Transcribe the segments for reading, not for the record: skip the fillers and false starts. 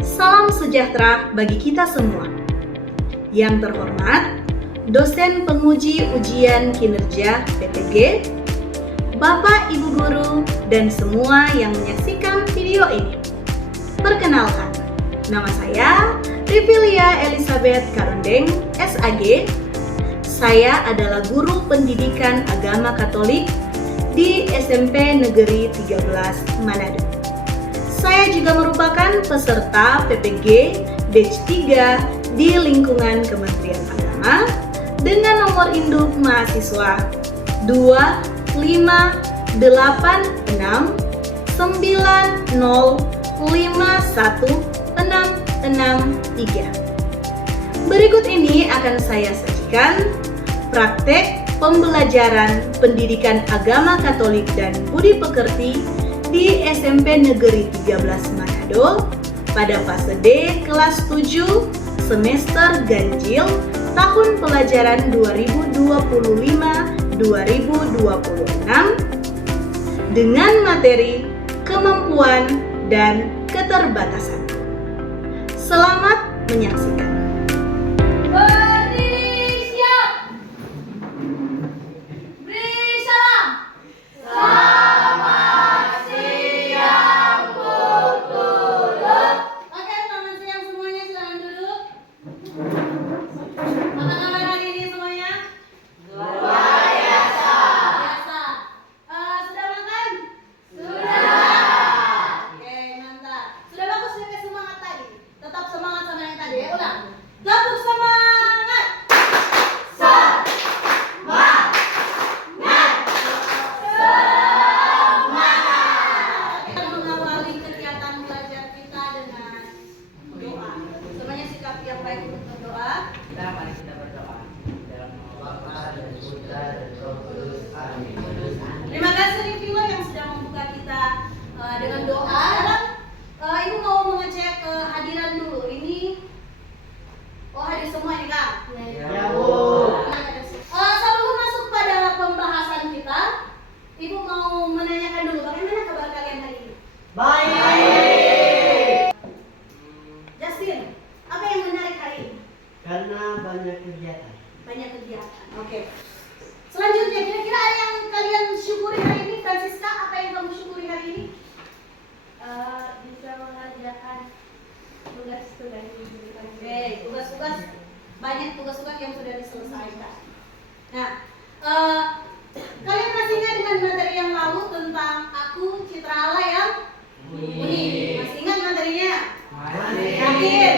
Salam sejahtera bagi kita semua. Yang terhormat, dosen penguji ujian kinerja PPG, Bapak Ibu Guru, dan semua yang menyaksikan video ini. Perkenalkan, nama saya Rivilia Elizabeth Karundeng, SAG. Saya adalah guru pendidikan agama Katolik di SMP Negeri 13 Manado. Saya juga merupakan peserta PPG Batch 3 di lingkungan Kementerian Agama dengan nomor induk mahasiswa 25869051663. Berikut ini akan saya sajikan praktek pembelajaran pendidikan agama Katolik dan budi pekerti di SMP Negeri 13 Manado pada fase D kelas 7 semester ganjil tahun pelajaran 2025-2026 dengan materi kemampuan dan keterbatasan. Selamat menyaksikan. Terima kasih Rivilo yang sudah membuka kita dengan doa. Ibu mau mengecek kehadiran dulu. Ini hadir semua ini Kak? Ya Bu. Sebelum masuk pada pembahasan kita, Ibu mau menanyakan dulu bagaimana kabar kalian hari ini? Baik. Justin, apa yang menarik hari ini? Karena banyak kegiatan. Banyak kegiatan. Oke. Selanjutnya, kira-kira ada yang kalian syukuri hari ini? Francisca, apa yang kamu syukuri hari ini? Bisa mengerjakan tugas-tugas yang diberikan. Oke, tugas-tugas, banyak tugas-tugas yang sudah diselesaikan. Nah, kalian masih ingat dengan materi yang lalu tentang aku citra Allah yang unik? Masih ingat materinya? Yakin?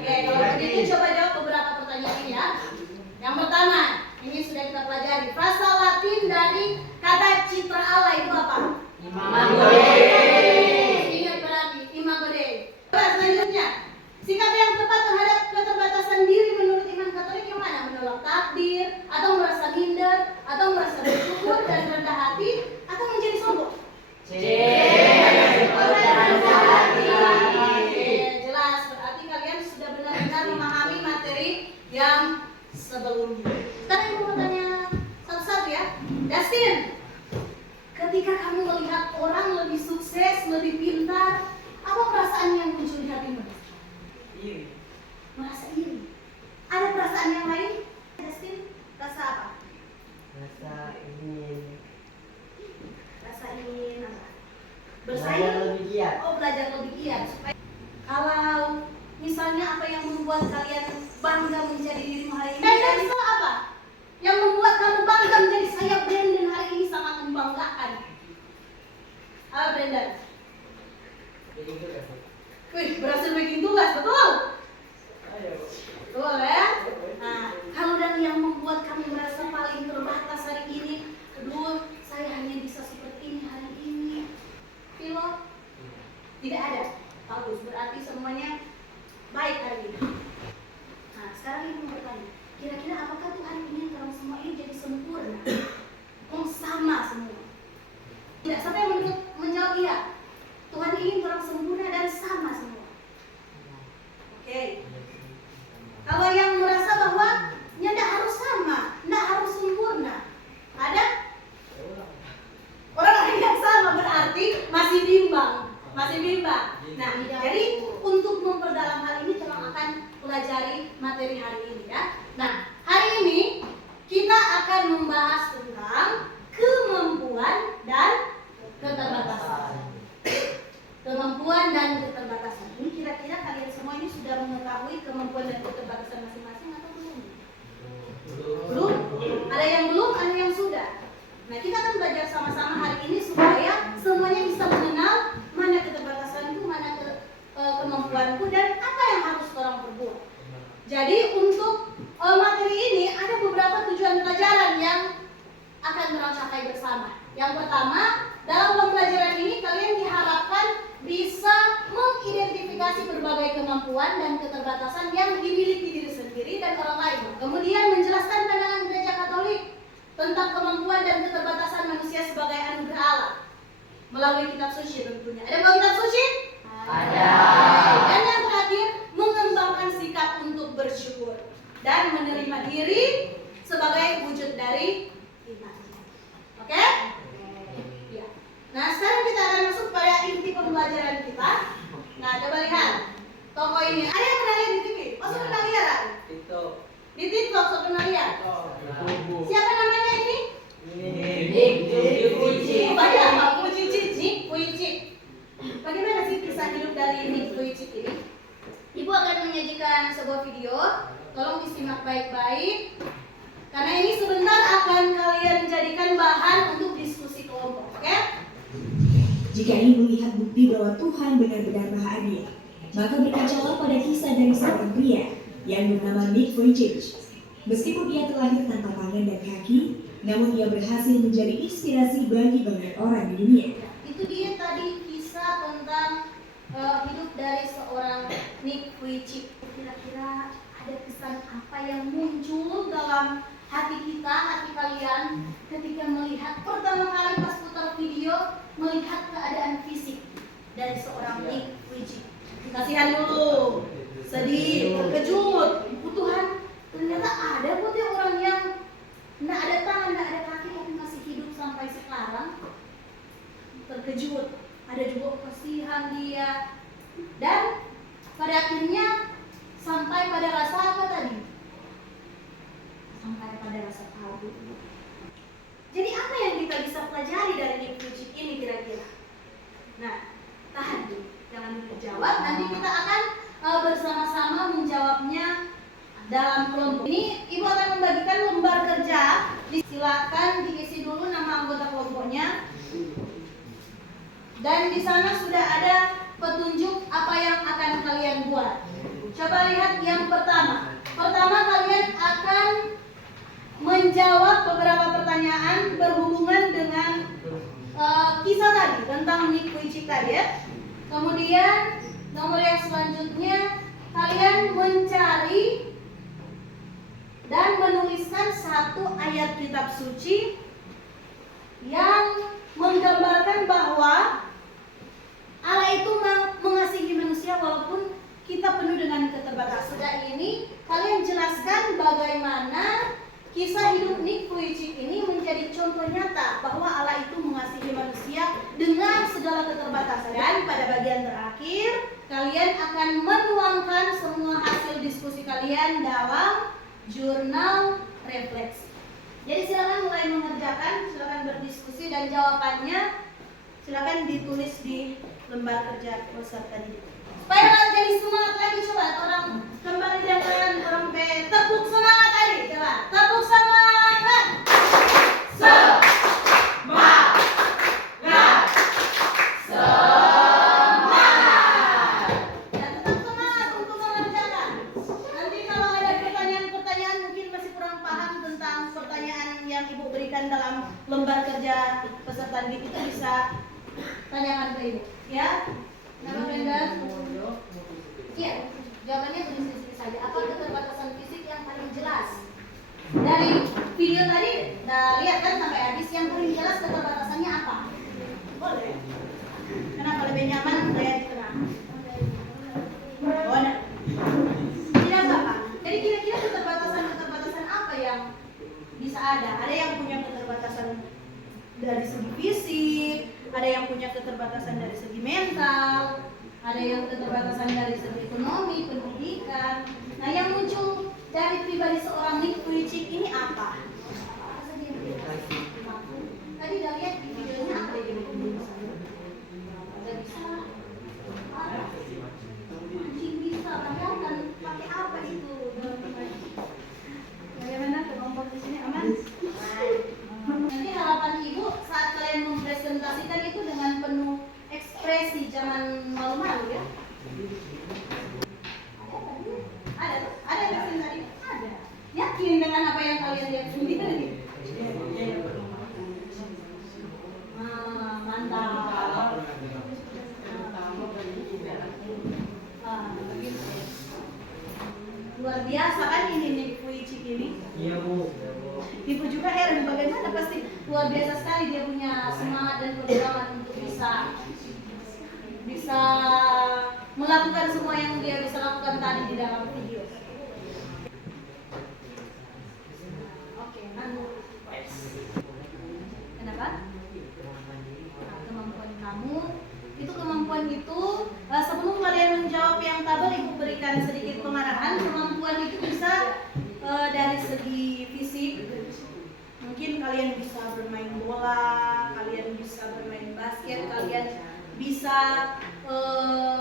Oke, kalau begitu coba jawab beberapa pertanyaan ini ya. Yang pertama, ini sudah kita pelajari. Frasa Latin dari kata citra Allah itu apa? Imago. Ingat berarti Imago Dei. Selanjutnya, sikap yang tepat terhadap keterbatasan diri menurut iman Katolik yang mana? Menolak takdir, atau merasa minder, atau merasa bersyukur dan rendah hati, atau menjadi sombong? Jelas, berarti kalian sudah benar-benar memahami materi yang sebelumnya. Sekarang ibu mau tanya satu-satu ya. Justin, ketika kamu melihat orang lebih sukses, lebih pintar, apa perasaan yang muncul di hatimu? Iri. Merasa iri. Ada perasaan yang lain? Justin, rasa apa? Rasa ingin Rasa ingin apa? belajar Bersaing? lebih giat. Oh, belajar lebih giat. Kalau misalnya apa yang membuat kalian bangga menjadi dirimu hari ini? Dan bisa apa? Yang membuat kamu bangga menjadi saya Brandon hari ini sangat membanggakan. Apa Brandon? Wih, berhasil bikin tugas, betul? Ayo. Betul ya? Nah, Masih bimbang. Nah, jadi untuk memperdalam hal ini tolong akan pelajari materi hari ini ya. Nah, hari ini kita akan membahas tentang kemampuan dan keterbatasan. Kemampuan dan keterbatasan. Ini kira-kira kalian semua ini sudah mengetahui kemampuan dan keterbatasan masing-masing atau belum? Belum? Ada yang belum, ada yang sudah. Nah, kita akan belajar sama-sama hari ini supaya semuanya bisa mengenal mana keterbatasanku, mana kemampuanku, dan apa yang harus orang perbuat. Jadi untuk materi ini ada beberapa tujuan pelajaran yang akan kita capai bersama. Yang pertama, dalam pembelajaran ini kalian diharapkan bisa mengidentifikasi berbagai kemampuan dan keterbatasan yang dimiliki diri sendiri dan orang lain. Kemudian menjelaskan pandangan Gereja Katolik tentang kemampuan dan keterbatasan manusia sebagai anugerah Allah melalui kitab suci tentunya. Ada bawa kitab suci? Ada. Dan yang terakhir, mengembangkan sikap untuk bersyukur dan menerima diri sebagai wujud dari iman. Oke? Ya. Nah, sekarang kita akan masuk pada inti pembelajaran kita. Nah, coba lihat toko ini. Ada yang pernah lihat di TV? Oh, sudah pernah lihat? Itu. Di TikTok sudah pernah lihat? Siapa namanya ini? Oh, banyak Pak Vujicic nih, Vujicic. Bagaimana sih kisah hidup dari Nick Vujicic ini? Ibu akan menyajikan sebuah video. Tolong disimak baik-baik. Karena ini sebentar akan kalian jadikan bahan untuk diskusi kelompok, oke? Jika ingin melihat bukti bahwa Tuhan benar-benar Maha Adil, maka berkacalah pada kisah dari seorang pria yang bernama Nick Vujicic. Meskipun ia terlahir tanpa tangan dan kaki, namun ia berhasil menjadi inspirasi bagi banyak orang di dunia. Itu dia tadi kisah tentang hidup dari seorang Nick Vujicic. Kira-kira ada kesan apa yang muncul dalam hati kita, hati kalian ketika melihat pertama kali pas putar video melihat keadaan fisik dari seorang Nick Vujicic? Kasihan dulu, sedih, terkejut. Tuhan, ternyata ada buat ya orang yang nggak ada tangan, nggak ada kaki tapi masih hidup sampai sekarang. Terkejut, ada juga kasihan dia, dan pada akhirnya sampai pada rasa apa tadi? Sampai pada rasa kagum. Jadi apa yang kita bisa pelajari dari Nick Vujicic ini kira-kira? Nah, tahan dulu, jangan dijawab. Nanti kita akan bersama-sama menjawabnya dalam kelompok. Ini ibu akan membagikan lembar kerja. Silakan diisi dulu nama anggota kelompoknya. Dan di sana sudah ada petunjuk apa yang akan kalian buat. Coba lihat yang pertama. Pertama kalian akan menjawab beberapa pertanyaan berhubungan dengan kisah tadi tentang Nick Vujicic tadi ya. Kemudian nomor yang selanjutnya kalian mencari dan menuliskan satu ayat kitab suci yang menggambarkan bahwa Allah itu mengasihi manusia walaupun kita penuh dengan keterbatasan. Ini kalian jelaskan bagaimana kisah hidup Nick Vujicic ini menjadi contoh nyata bahwa Allah itu mengasihi manusia dengan segala keterbatasan. Dan pada bagian terakhir kalian akan menuangkan semua hasil diskusi kalian dalam jurnal refleksi. Jadi silakan mulai mengerjakan, silakan berdiskusi dan jawabannya silakan ditulis di lembar kerja peserta didik. Supaya jadi semangat lagi, coba orang kembali dengan orang tepuk semangat tadi, coba tepuk semangat. Dan tetap semangat untuk mengerjakan. Nanti kalau ada pertanyaan-pertanyaan mungkin masih kurang paham tentang pertanyaan yang ibu berikan dalam lembar kerja peserta didik itu bisa tanyakan ke ibu, ya. Nama Brenda? Iya, jawabannya tulis di sini saja. Apa keterbatasan fisik yang paling jelas? Dari video tadi, lihat kan sampai habis, yang paling jelas keterbatasannya apa? Boleh. Kenapa lebih nyaman saya di tengah? Oh, tidak apa. Jadi kira-kira keterbatasan apa yang bisa ada? Ada yang punya keterbatasan dari segi fisik, Ada yang punya keterbatasan dari segi mental, ada yang keterbatasan dari segi ekonomi, pendidikan. Nah, yang muncul dari pribadi seorang Nick Vujicic ini apa? Apa saja yang dia mampu? Tadi udah lihat di videonya apa yang dia bisa? Ada bisa, anjing bisa, padahal kan pakai apa itu? Bagaimana kelompok di sini aman? Nanti harapan ibu saat kalian mempresentasikan itu dengan penuh ekspresi, jangan malu-malu ya. Ada yang kesini tadi? Ada. Yakin dengan apa yang kalian lihat sendiri? Mantap. Luar biasa kan ini nih Vujicic ini? Iya Bu. Ibu juga heran bagaimana, pasti luar biasa sekali dia punya semangat dan keberanian untuk bisa melakukan semua yang dia bisa lakukan tadi di dalam video. Oke, kenapa? Nah, kemampuan kamu itu sebelum kalian menjawab yang tabel, ibu berikan sedikit pengarahan. Kemampuan itu bisa dari segi fisik. Mungkin kalian bisa bermain bola, kalian bisa bermain basket, kalian bisa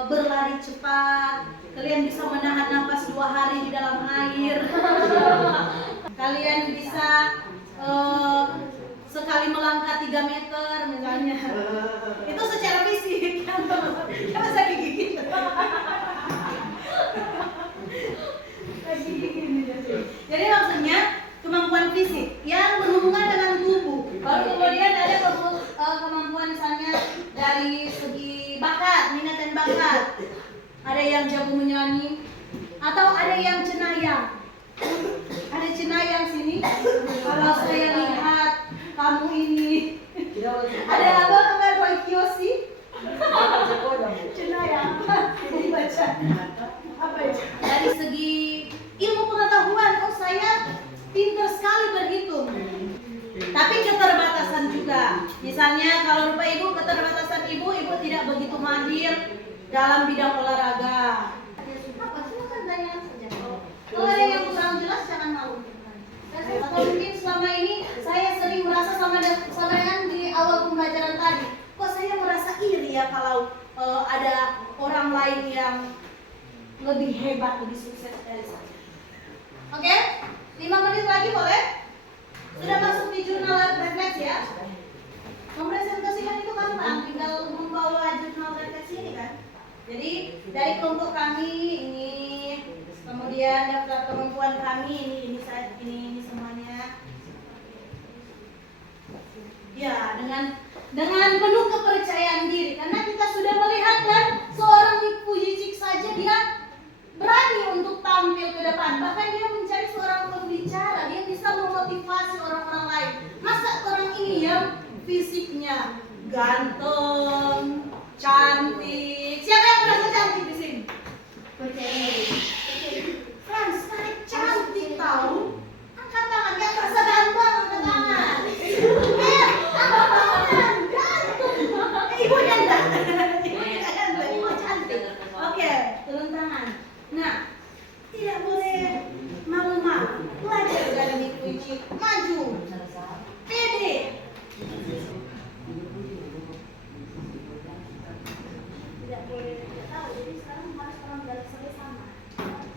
berlari cepat, kalian bisa menahan nafas 2 hari di dalam air, kalian bisa sekali melangkah 3 meter misalnya. Itu secara fisik kan, masa gigit. Jadi maksudnya kemampuan fisik yang berhubungan dengan tubuh. Baru kemudian ada kemampuan misalnya dari segi bakat, minat dan bakat. Ada yang jago menyanyi atau ada yang cenayang. Ada cenayang sini. Kalau saya lihat kamu ini ada apa namanya Roy Kiyoshi? Cenayang. Dibaca. Apa itu? Dari segi ilmu pengetahuan, oh saya pintar sekali berhitung. Tapi keterbatasan juga. Misalnya kalau rupa ibu, keterbatasan ibu tidak begitu mahir dalam bidang olahraga. Apa? Silakan tanya saja. Kalau ada yang kurang jelas jangan malu. Atau mungkin selama ini saya sering merasa sama dengan di awal pembelajaran tadi. Kok saya merasa iri ya kalau ada orang lain yang lebih hebat, lebih sukses dari saya. Oke? 5 menit lagi boleh? Sudah masuk di jurnal refleksi ya? Mempresentasikan itu gampang, tinggal membawa jurnal refleksi ini kan. Jadi dari kelompok kami ini, kemudian daftar kemampuan kami ini semuanya. Ya, dengan penuh kepercayaan diri, karena kita sudah melihat kan seorang Nick Vujicic saja dia berani untuk tampil ke depan, bahkan dia mencari seorang pembicara, dia bisa memotivasi orang-orang lain. Masa orang ini yang fisiknya ganteng, cantik, siapa yang merasa cantik di sini? Frans, cantik tahu? Angkat tangan, yang merasa ganteng, angkat tangan. Angkat tangan, ganteng. Ibu enggak? Ibu cantik. Oke, turun tangan. Nah, tidak boleh malu-malu. Belajar dari Nick Vujicic, maju, pede. Tidak boleh tidak tahu. Jadi sekarang harus orang belajar sama.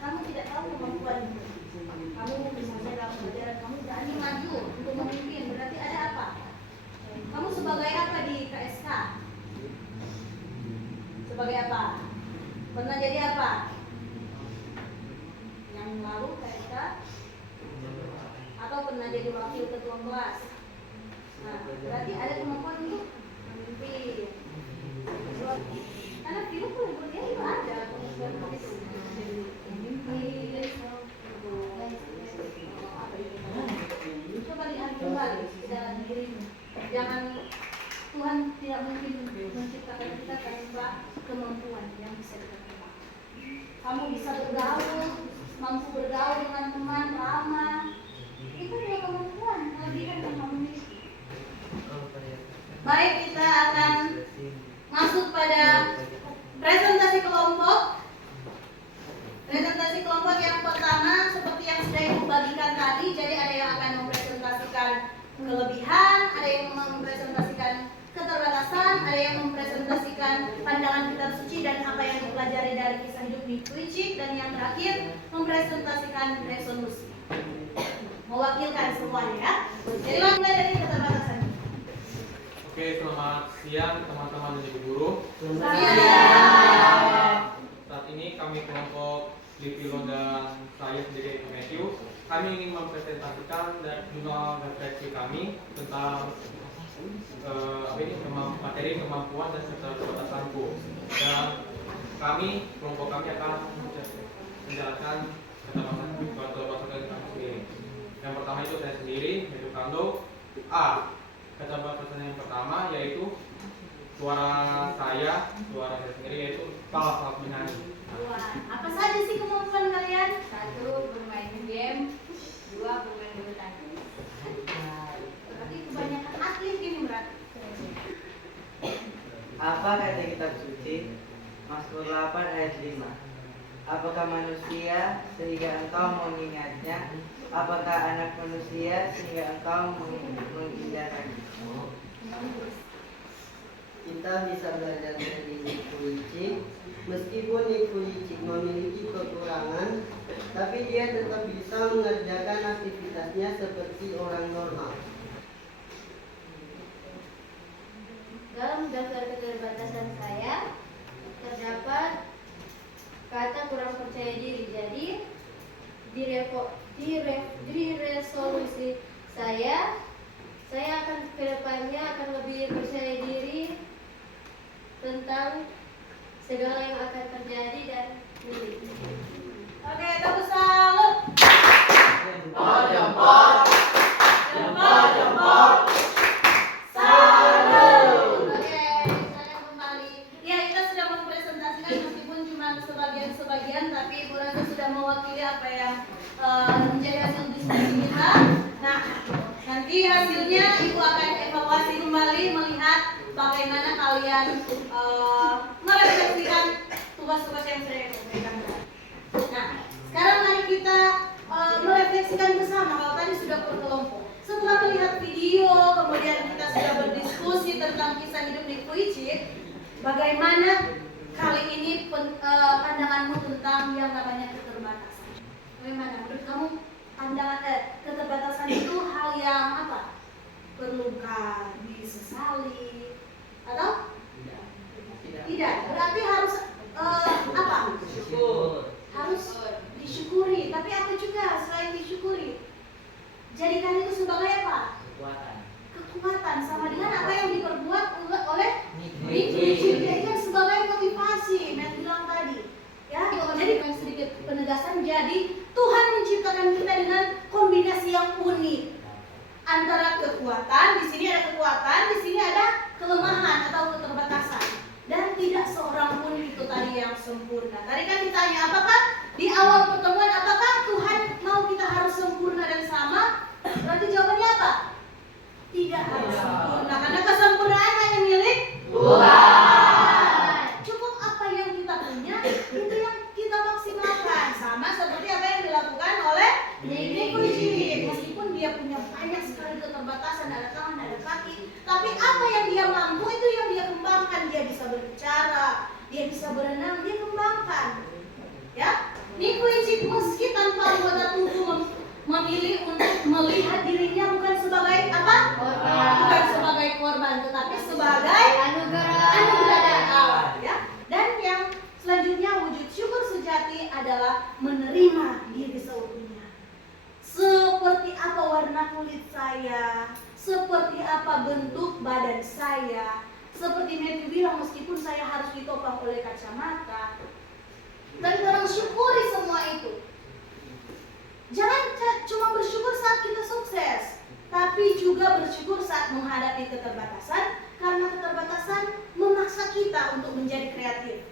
Kamu tidak tahu kemampuan. Kamu misalnya dalam pelajaran kamu berani maju untuk memimpin. Berarti ada apa? Kamu sebagai apa di KSK? Sebagai apa? Pernah jadi apa? Yang lalu KSK? Atau pernah jadi wakil ketua kelas? Nah, berarti ada kemampuan untuk memimpin. Karena film pun dia itu ada kemampuan untuk memimpin. Coba lihat kembali dalam dirimu. Jangan, Tuhan tidak mungkin menciptakan kita tanpa kemampuan yang bisa kita kembangkan. Kamu bisa bergaul, mampu bergaul dengan teman, ramah. Itu adalah kemampuan, kelebihan yang kamu miliki. Baik, kita akan masuk pada presentasi kelompok. Presentasi kelompok yang pertama seperti yang sudah Ibu bagikan tadi, jadi ada yang akan mempresentasikan kelebihan, ada yang mempresentasikan keterbatasan, ada yang mempresentasikan pandangan kitab suci dan apa yang dipelajari dari kisah hidup Nick Vujicic, dan yang terakhir mempresentasikan resolusi. Mewakilkan semuanya ya. Jadi mulai dari keterbatasan. Oke, selamat siang teman-teman dan ibu guru. Selamat siang. Saat ini kami kelompok Livilo dan saya sendiri Matthew. Kami ingin mempresentasikan dan jurnal refleksi kami tentang materi kemampuan dan keterbatasanku. Dan kelompok kami akan menjalankan keterbatasan kami sendiri. Yang pertama itu saya sendiri, yaitu Kando. A. Keterbatasan yang pertama yaitu suara saya sendiri, yaitu salah menyanyi. Wah, apa saja sih kemampuan kalian? 1. Bermain game. 2. Bermain bulu tangkis. Berarti kebanyakan atlet ini berarti. Apa kata kitab suci? Mazmur 8 ayat 5. Apakah manusia sehingga engkau mengingatnya? Apakah anak manusia sehingga engkau mengingatnya? Kita bisa belajar dari Nick Vujicic. Meskipun Nick Vujicic memiliki kekurangan, tapi dia tetap bisa mengerjakan aktivitasnya seperti orang normal. Dalam daftar keterbatasan saya terdapat kata kurang percaya diri. Jadi di resolusi saya akan kedepannya akan lebih percaya diri tentang segala yang akan terjadi dan milik. Oke, tepuk salut. Jempol. Salut. Oke, silakan kembali. Ya, kita sudah mempresentasikan meskipun cuma sebagian, tapi Ibu Rasa sudah mewakili apa yang menjadi hasil diskusi kita. Nah, nanti hasilnya Ibu akan evaluasi kembali melihat bagaimana kalian merefleksikan tugas-tugas yang sudah Ibu berikan. Nah, sekarang mari kita merefleksikan bersama. Kalau tadi sudah berkelompok, setelah melihat video, kemudian kita sudah berdiskusi tentang kisah hidup Nick Vujicic, bagaimana kali ini pandanganmu tentang yang namanya keterbatasan? Bagaimana menurut kamu pandangan keterbatasan itu hal yang apa? Perlukah disesali atau tidak? Berarti harus apa? Harus disyukuri. Tapi apa juga selain disyukuri? Jadikan itu sebagai apa? Kekuatan. Sama dengan apa yang diperbuat oleh Nick Vujicic. Jadikan sebagai motivasi. Matt bilang tadi. Ya, jadi sedikit penegasan. Jadi Tuhan menciptakan kita dengan kombinasi yang unik antara kekuatan. Di sini ada kekuatan, di sini ada kelemahan atau keterbatasan. Dan tidak seorang pun itu tadi yang sempurna. Tadi kan ditanya, apakah di awal pertemuan, apakah Tuhan mau kita harus sempurna dan sama? Berarti jawabannya apa? Tidak harus sempurna, karena kesempurnaan hanya milik Tuhan. Cukup apa yang kita punya, itu yang kita maksimalkan. Sama seperti apa yang dilakukan oleh Nick Vujicic. Meskipun dia punya banyak sekali keterbatasan, ada tangan, ada kaki, tapi apa yang dia mampu itu yang dia kembangkan. Dia bisa berbicara, dia bisa berenang, dia kembangkan. Ya, Nick Vujicic meski tanpa anggota tubuh memilih untuk melihat dirinya bukan sebagai apa? Bukan sebagai korban, tetapi sebagai anugerah Allah. Ya. Dan yang selanjutnya, wujud syukur sejati adalah menerima diri seutuhnya. Seperti apa warna kulit saya, seperti apa bentuk badan saya, seperti Matthew bilang, meskipun saya harus ditopang oleh kacamata, dan orang syukuri semua itu. Jangan cuma bersyukur saat kita sukses, tapi juga bersyukur saat menghadapi keterbatasan, karena keterbatasan memaksa kita untuk menjadi kreatif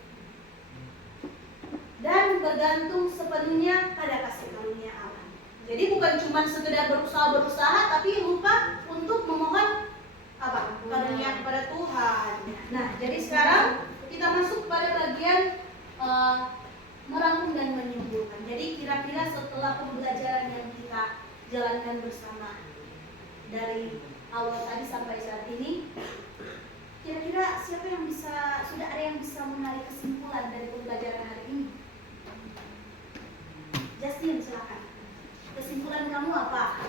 dan bergantung sepenuhnya pada kasih karunia Allah. Jadi bukan cuma sekedar berusaha, tapi lupa untuk memohon apa? Karunia kepada Tuhan. Nah, jadi sekarang Jadi kira-kira setelah pembelajaran yang kita jalankan bersama dari awal tadi sampai saat ini, kira-kira siapa yang sudah ada yang bisa menarik kesimpulan dari pembelajaran hari ini? Justin, silakan. Kesimpulan kamu apa?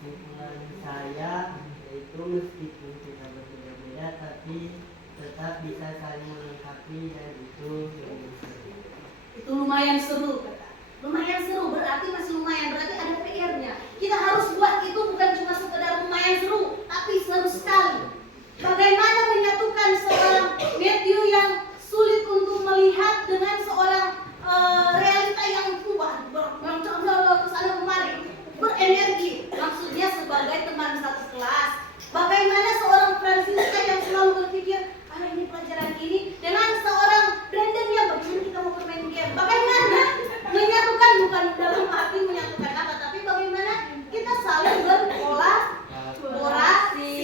Kesimpulan saya yaitu meskipun kita berbeda-beda tapi tetap bisa saling melengkapi dan itu lebih seru. Itu lumayan seru, kata. Lumayan seru, berarti masih lumayan, berarti ada PR-nya. Kita harus buat itu bukan cuma sekedar lumayan seru, tapi seru sekali. Bagaimana menyatukan seorang Matthew yang sulit untuk melihat dengan seorang realita yang kuat, kesana kemari, berenergi. Maksudnya sebagai teman satu kelas. Bagaimana seorang Francisca yang selalu berpikir, ini pelajaran ini, dengan seorang Brandon yang bagaimana kita mau bermain game. Bagaimana menyatukan, bukan dalam arti menyatukan apa, tapi bagaimana kita saling berkolaborasi,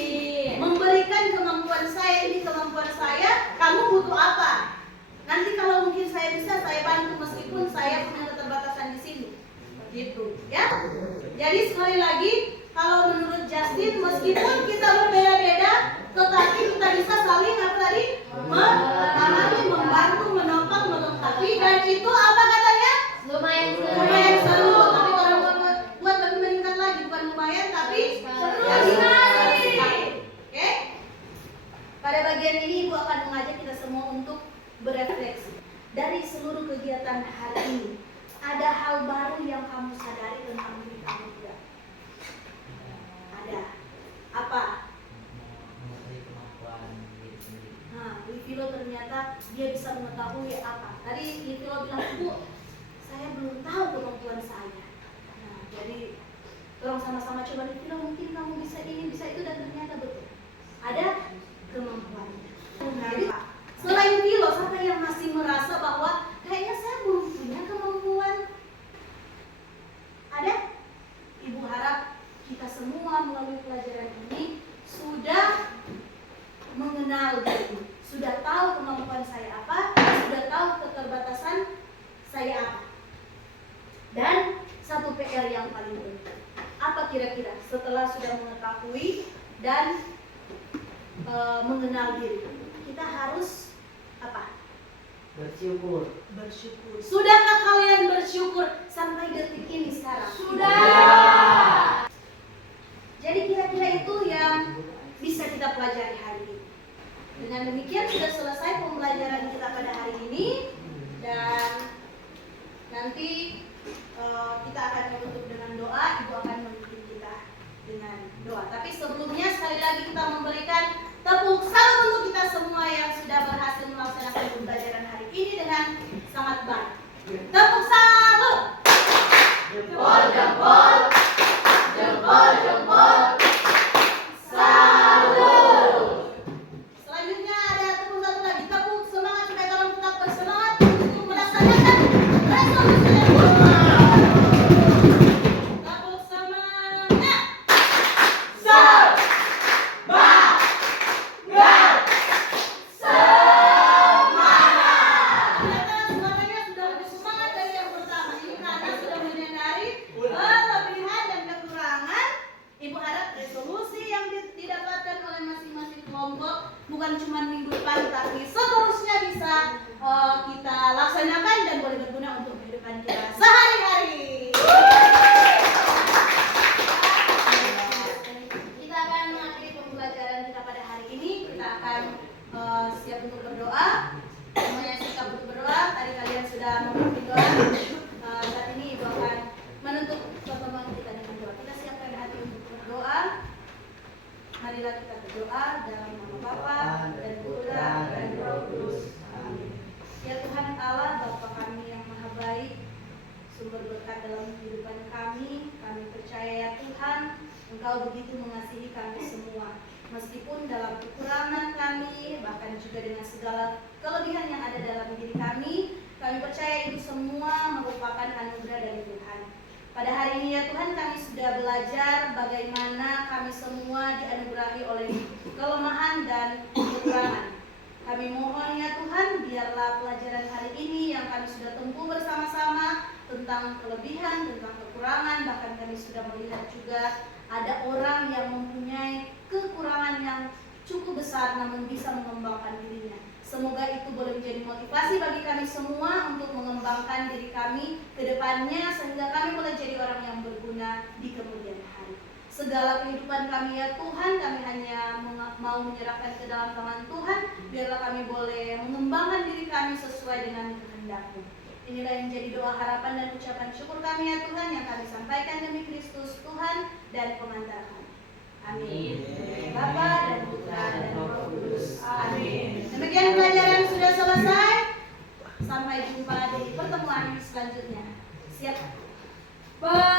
memberikan kemampuan saya, ini kemampuan saya, kamu butuh apa? Nanti kalau mungkin saya bisa, saya bantu meskipun saya punya keterbatasan di sini, gitu, ya. Jadi sekali lagi, kalau menurut Justin, meskipun kita berbeda-beda, tetapi kita bisa saling apa tadi? Memahami, membantu, menopang, melengkapi, dan itu apa katanya? Lumayan seru. Lumayan seru. Tapi kalau buat lebih meningkat lagi, bukan lumayan, tapi seru sekali. Oke? Pada bagian ini Ibu akan mengajak kita semua untuk berefleksi dari seluruh kegiatan hari ini. Ada hal baru yang kamu sadari tentang diri kamu tidak? Ada. Apa? Nah, Livilo ternyata dia bisa mengetahui apa. Tadi Livilo bilang, Bu, saya belum tahu kemampuan saya. Nah, jadi tolong sama-sama coba Livilo, mungkin kamu bisa ini, bisa itu, dan ternyata betul. Ada kemampuannya. Jadi, selain Livilo, siapa yang masih merasa bahwa kayaknya saya belum punya kemampuan? Ada? Ibu harap kita semua melalui pelajaran ini sudah mengenal diri, sudah tahu kemampuan saya apa, sudah tahu keterbatasan saya apa. Dan satu PR yang paling penting, apa kira-kira setelah sudah mengetahui dan mengenal diri, kita harus apa? Bersyukur. Bersyukur. Sudahkah kalian bersyukur sampai detik ini sekarang? Sudah. Jadi kira-kira itu yang bisa kita pelajari hari ini. Dengan demikian sudah selesai pembelajaran kita pada hari ini, dan nanti kita akan menutup dengan doa. Ibu akan memimpin kita dengan doa. Tapi sebelumnya sekali lagi kita memberikan tepuk salam untuk kita semua yang sudah berhasil melaksanakan pembelajaran hari ini dengan sangat baik. Tepuk salam. Jempol, jempol. Jempol, jempol. Salut. Selanjutnya ada tepuk satu lagi, tepuk semangat supaya kalian tetap bersemangat untuk melaksanakan resolusi yang tepuk semangat. Ternyata suaranya sudah lebih semangat dari yang pertama. Ini karena sudah menyadari kelebihan dan kekurangan. Ibu harap resolusi yang didapatkan oleh masing-masing kelompok bukan cuma minggu depan, tapi seterusnya bisa kita laksanakan dan boleh berguna untuk kehidupan kita sehari-hari. Kita akan mengakhiri pembelajaran kita pada hari ini. Kita akan siap untuk berdoa. Semuanya siap untuk berdoa. Tadi kalian sudah memimpin doa. Saat ini Ibu akan menutup pertemuan kita dengan doa. Kita siapkan hati untuk berdoa. Marilah kita berdoa dalam nama Bapa dan Putra dan Roh Kudus. Amin. Ya Tuhan Allah, Bapa kami yang maha baik, sumber berkat dalam kehidupan kami percaya ya Tuhan, Engkau begitu mengasihi kami semua. Meskipun dalam kekurangan kami, bahkan juga dengan segala kelebihan yang ada dalam diri kami percaya itu semua merupakan anugerah dari Tuhan. Pada hari ini ya Tuhan, kami sudah belajar bagaimana kami semua dianugerahi oleh kelemahan dan kekurangan. Kami mohon ya Tuhan, biarlah pelajaran hari ini yang kami sudah tempuh bersama-sama tentang kelebihan, tentang kekurangan. Bahkan kami sudah melihat juga ada orang yang mempunyai kekurangan yang cukup besar namun bisa mengembangkan dirinya. Semoga itu boleh menjadi motivasi bagi kami semua untuk mengembangkan diri kami ke depannya, sehingga kami boleh jadi orang yang berguna di kemudian hari. Segala kehidupan kami ya Tuhan, kami hanya mau menyerahkan ke dalam tangan Tuhan. Biarlah kami boleh mengembangkan diri kami sesuai dengan kehendak-Mu. Inilah yang jadi doa, harapan, dan ucapan syukur kami ya Tuhan, yang kami sampaikan demi Kristus Tuhan dan pengantar kami. Amin. Bapa dan Putra dan Roh Kudus. Amin. Demikian pelajaran sudah selesai. Sampai jumpa di pertemuan selanjutnya. Siap. Bye.